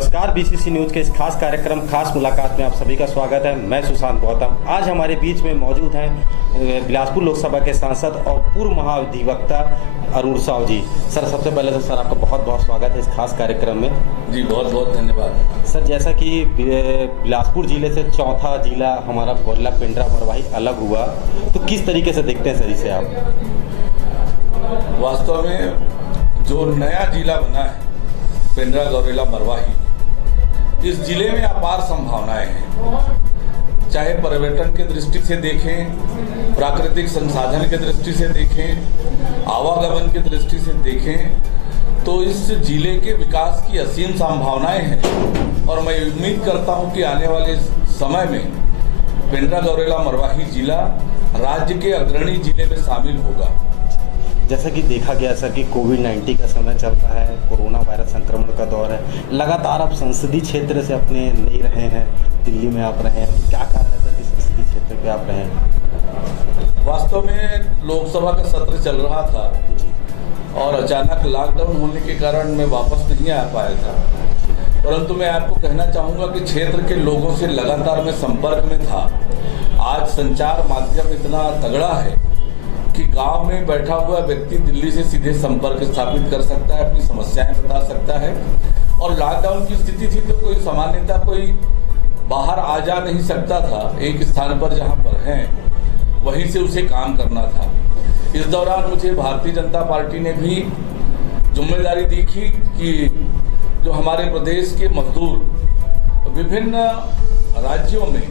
नमस्कार, BCC news के इस खास कार्यक्रम खास मुलाकात में आप सभी का स्वागत है। मैं सुशांत गौतम। आज हमारे बीच में मौजूद हैं बिलासपुर लोकसभा के सांसद और पूर्व महाधिवक्ता अरुण साव जी। सर, सबसे पहले तो सर आपका बहुत बहुत स्वागत है इस खास कार्यक्रम में। जी बहुत बहुत धन्यवाद। सर, जैसा कि बिलासपुर जिले से चौथा जिला हमारा गौरेला पेंड्रा मरवाही अलग हुआ, तो किस तरीके से देखते हैं सर इसे आप? वास्तव में जो नया जिला बना है पेंड्रा गौरेला मरवाही, इस जिले में अपार संभावनाएं हैं। चाहे पर्यटन की दृष्टि से देखें, प्राकृतिक संसाधन की दृष्टि से देखें, आवागमन की दृष्टि से देखें, तो इस जिले के विकास की असीम संभावनाएं हैं। और मैं उम्मीद करता हूं कि आने वाले समय में पेंड्रा गौरेला मरवाही जिला राज्य के अग्रणी जिले में शामिल होगा। जैसा कि देखा गया सर कि कोविड-19 का समय चल रहा है, कोरोना वायरस संक्रमण का दौर है, लगातार आप संसदीय क्षेत्र से अपने नहीं रहे हैं, दिल्ली में आप रहे हैं, तो क्या कारण है सर कि संसदीय क्षेत्र पे आप रहे हैं? वास्तव में लोकसभा का सत्र चल रहा था और अचानक लॉकडाउन होने के कारण मैं वापस नहीं आ पाया था, परंतु मैं आपको कहना चाहूँगा कि क्षेत्र के लोगों से लगातार मैं संपर्क में था। आज संचार माध्यम इतना तगड़ा है कि गांव में बैठा हुआ व्यक्ति दिल्ली से सीधे संपर्क स्थापित कर सकता है, अपनी समस्याएं बता सकता है। और लॉकडाउन की स्थिति थी तो कोई सामान्यतः कोई बाहर आ जा नहीं सकता था। एक स्थान पर जहां पर हैं वहीं से उसे काम करना था। इस दौरान मुझे भारतीय जनता पार्टी ने भी जिम्मेदारी दी कि जो हमारे प्रदेश के मजदूर विभिन्न राज्यों में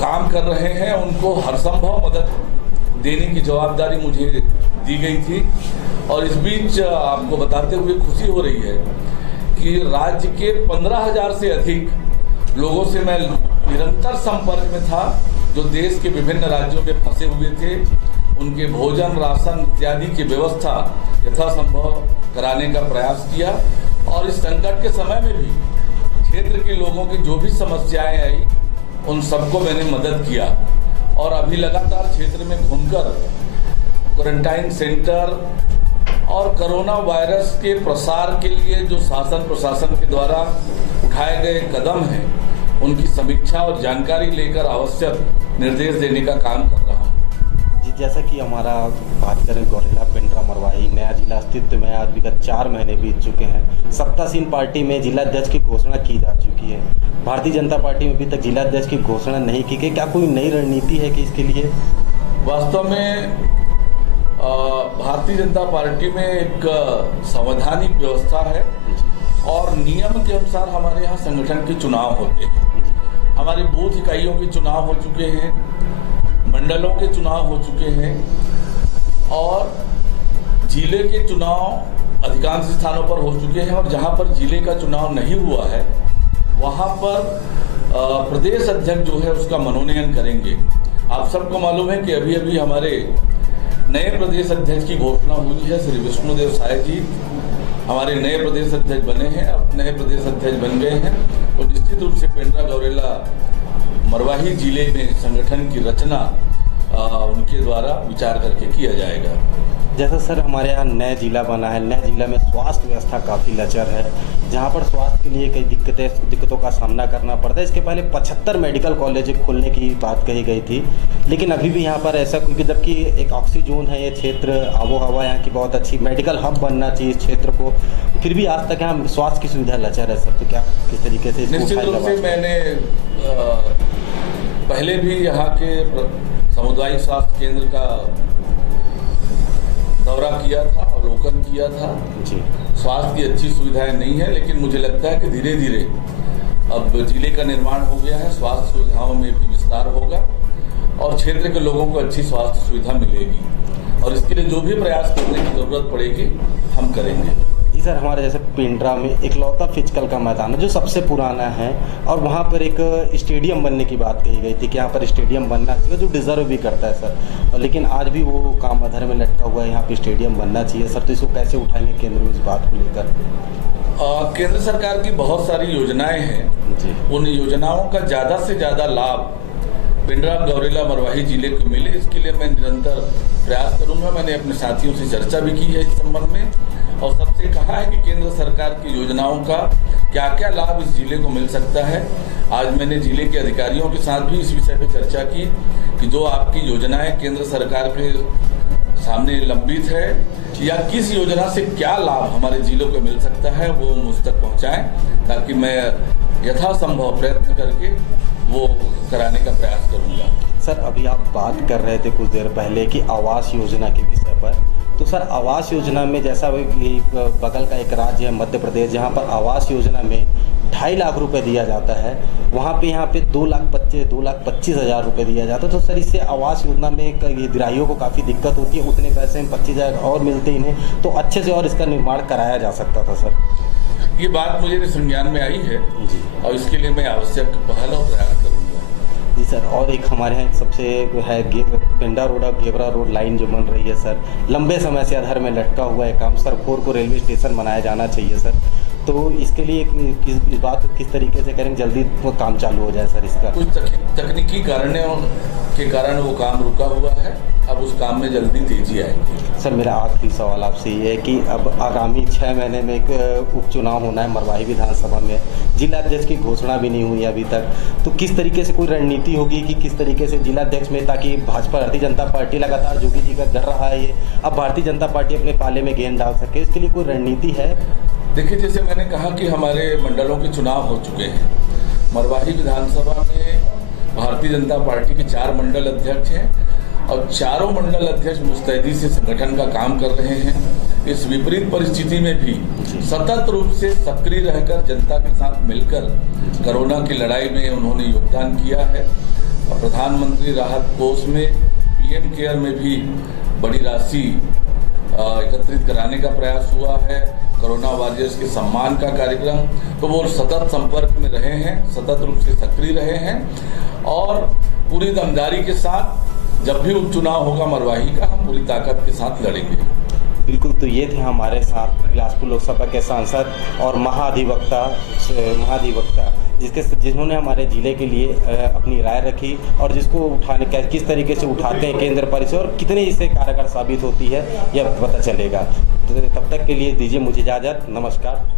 काम कर रहे हैं उनको हर संभव मदद देने की जवाबदारी मुझे दी गई थी। और इस बीच आपको बताते हुए खुशी हो रही है कि राज्य के 15,000 से अधिक लोगों से मैं निरंतर संपर्क में था, जो देश के विभिन्न राज्यों में फंसे हुए थे। उनके भोजन, राशन इत्यादि की व्यवस्था यथासंभव कराने का प्रयास किया। और इस संकट के समय में भी क्षेत्र के लोगों की जो भी समस्याएं आई उन सबको मैंने मदद किया। और अभी लगातार क्षेत्र में घूमकर क्वारंटाइन सेंटर और कोरोना वायरस के प्रसार के लिए जो शासन प्रशासन के द्वारा उठाए गए कदम हैं उनकी समीक्षा और जानकारी लेकर आवश्यक निर्देश देने का काम कर रहा हूँ। जी, जैसा कि हमारा बात करें गौरेला पेंड्रा मरवाही नया जिला अस्तित्व में आज विगत 4 महीने बीत चुके हैं। सत्तासीन पार्टी में जिलाध्यक्ष की घोषणा की जा चुकी है। भारतीय जनता पार्टी में अभी तक जिलाध्यक्ष की घोषणा नहीं की गई। क्या कोई नई रणनीति है कि इसके लिए? वास्तव में भारतीय जनता पार्टी में एक संवैधानिक व्यवस्था है और नियम के अनुसार हमारे यहाँ संगठन के चुनाव होते हैं। हमारी बूथ इकाइयों के चुनाव हो चुके हैं, मंडलों के चुनाव हो चुके हैं और जिले के चुनाव अधिकांश स्थानों पर हो चुके हैं। और जहाँ पर जिले का चुनाव नहीं हुआ है वहाँ पर प्रदेश अध्यक्ष जो है उसका मनोनयन करेंगे। आप सबको मालूम है कि अभी अभी हमारे नए प्रदेश अध्यक्ष की घोषणा हुई है। श्री विष्णुदेव साय जी हमारे नए प्रदेश अध्यक्ष बने हैं, अब नए प्रदेश अध्यक्ष बन गए हैं। तो निश्चित रूप से पेंड्रा गौरेला मरवाही जिले में संगठन की रचना उनके द्वारा विचार करके किया जाएगा। जैसा सर हमारे यहाँ नया जिला बना है, नए जिला में स्वास्थ्य व्यवस्था काफ़ी लचर है, जहाँ पर स्वास्थ्य के लिए कई दिक्कतों का सामना करना पड़ता है। इसके पहले 75 मेडिकल कॉलेज खोलने की बात कही गई थी, लेकिन अभी भी यहाँ पर ऐसा क्योंकि जबकि एक ऑक्सीजोन है ये क्षेत्र, आबो हवा यहाँ की बहुत अच्छी, मेडिकल हब बनना चाहिए इस क्षेत्र को, फिर भी आज तक यहाँ स्वास्थ्य की सुविधा लचर है सर। तो क्या किस तरीके से? निश्चित रूप से मैंने पहले भी यहाँ के सामुदायिक स्वास्थ्य केंद्र का दौरा किया था, अवलोकन किया था जी। स्वास्थ्य की अच्छी सुविधाएं नहीं है, लेकिन मुझे लगता है कि धीरे धीरे अब जिले का निर्माण हो गया है, स्वास्थ्य सुविधाओं में भी विस्तार होगा और क्षेत्र के लोगों को अच्छी स्वास्थ्य सुविधा मिलेगी। और इसके लिए जो भी प्रयास करने की जरूरत पड़ेगी हम करेंगे। जी सर, हमारे जैसे पेंड्रा में इकलौता फिजिकल का मैदान है जो सबसे पुराना है और वहाँ पर एक स्टेडियम बनने की बात कही गई थी कि यहाँ पर स्टेडियम बनना चाहिए, जो डिज़र्व भी करता है सर। और लेकिन आज भी वो काम अधर में लटका हुआ है, यहाँ पर स्टेडियम बनना चाहिए सर। तो इसको कैसे उठाएंगे केंद्र में इस बात को लेकर? केंद्र सरकार की बहुत सारी योजनाएं हैं जी। उन योजनाओं का ज़्यादा से ज़्यादा लाभ पेंड्रा गौरेला मरवाही जिले को मिले, इसके लिए मैं निरंतर प्रयास करूंगा। मैंने अपने साथियों से चर्चा भी की है इस संबंध में और सबसे कहा है कि केंद्र सरकार की योजनाओं का क्या क्या लाभ इस जिले को मिल सकता है। आज मैंने जिले के अधिकारियों के साथ भी इस विषय पर चर्चा की कि जो आपकी योजनाएं केंद्र सरकार के सामने लंबित है या किस योजना से क्या लाभ हमारे जिलों को मिल सकता है वो मुझ तक पहुंचाएं, ताकि मैं यथासंभव प्रयत्न करके वो कराने का प्रयास करूंगा। सर, अभी आप बात कर रहे थे कुछ देर पहले कि आवास योजना के विषय पर, तो सर आवास योजना में जैसा बगल का एक राज्य है मध्य प्रदेश, जहां पर आवास योजना में 2.5 लाख रुपए दिया जाता है, वहाँ पे 2,25,000 रुपये दिया जाता है। तो सर इससे आवास योजना में हितग्राहियों को काफ़ी दिक्कत होती है, उतने पैसे में 25,000 और मिलते इन्हें, तो अच्छे से और इसका निर्माण कराया जा सकता था सर। ये बात मुझे संज्ञान में आई है जी, और इसके लिए मैं आवश्यक पहल और प्रयास करूँगा। जी सर, और एक हमारे यहाँ सबसे है पिंडा रोड और गेवरा रोड लाइन जो बन रही है सर, लंबे समय से अधर में लटका हुआ है काम, सरखोर को रेलवे स्टेशन बनाया जाना चाहिए सर। तो इसके लिए इस बात किस तरीके से करेंगे जल्दी वो काम चालू हो जाए सर इसका? कुछ तकनीकी कारणों के कारण वो काम रुका हुआ है, अब उस काम में जल्दी तेजी आएगी। सर मेरा आखिरी सवाल आपसे ये है कि अब आगामी 6 महीने में एक उपचुनाव होना है मरवाही विधानसभा में, जिलाध्यक्ष की घोषणा भी नहीं हुई अभी तक, तो किस तरीके से कोई रणनीति होगी कि किस तरीके से जिलाध्यक्ष में, ताकि भाजपा भारतीय जनता पार्टी लगातार जोगी जी का कर रहा है ये, अब भारतीय जनता पार्टी अपने पाले में गेंद डाल सके, इसके लिए कोई रणनीति है? देखिए, जैसे मैंने कहा कि हमारे मंडलों के चुनाव हो चुके हैं। मरवाही विधानसभा में भारतीय जनता पार्टी के 4 मंडल अध्यक्ष हैं और चारों मंडल अध्यक्ष मुस्तैदी से संगठन का काम कर रहे हैं। इस विपरीत परिस्थिति में भी सतत रूप से सक्रिय रहकर जनता के साथ मिलकर कोरोना की लड़ाई में उन्होंने योगदान किया है। और प्रधानमंत्री राहत कोष में, पीएम केयर में भी बड़ी राशि एकत्रित कराने का प्रयास हुआ है। कोरोना वॉरियर्स के सम्मान का कार्यक्रम, तो वो सतत संपर्क में रहे हैं, सतत रूप से सक्रिय रहे हैं और पूरी दमदारी के साथ जब भी उपचुनाव होगा मरवाही का, हम पूरी ताकत के साथ लड़ेंगे। बिल्कुल, तो ये थे हमारे साथ बिलासपुर लोकसभा के सांसद और महाधिवक्ता जिन्होंने हमारे जिले के लिए अपनी राय रखी और जिसको उठाने किस तरीके से उठाते हैं केंद्र पर इसे और कितने इससे कारगर साबित होती है यह पता चलेगा। तो तब तक के लिए दीजिए मुझे इजाज़त, नमस्कार।